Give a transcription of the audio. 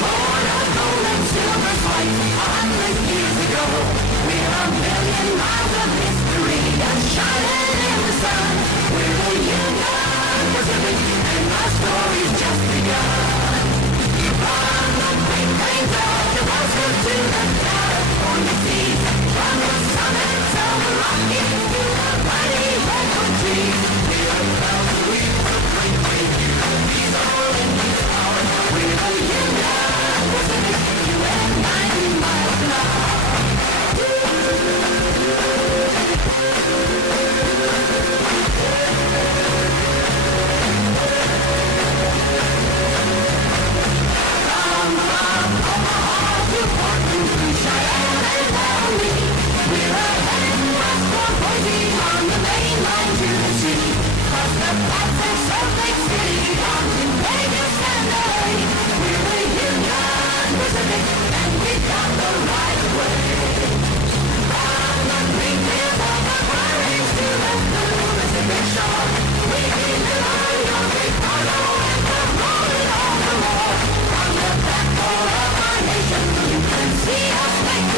born of gold and silver spikes 100 years ago. We're a million miles of history and shining in the sun. We're the Union Pacific and our story's just begun. From the Great Plains of Nebraska to the California seas, from the summits of the Rockies to the mighty redwood trees, we are proud to lead the great wave. These are in these hours. We're the Union Pacific, UN 90 miles an hour. See us make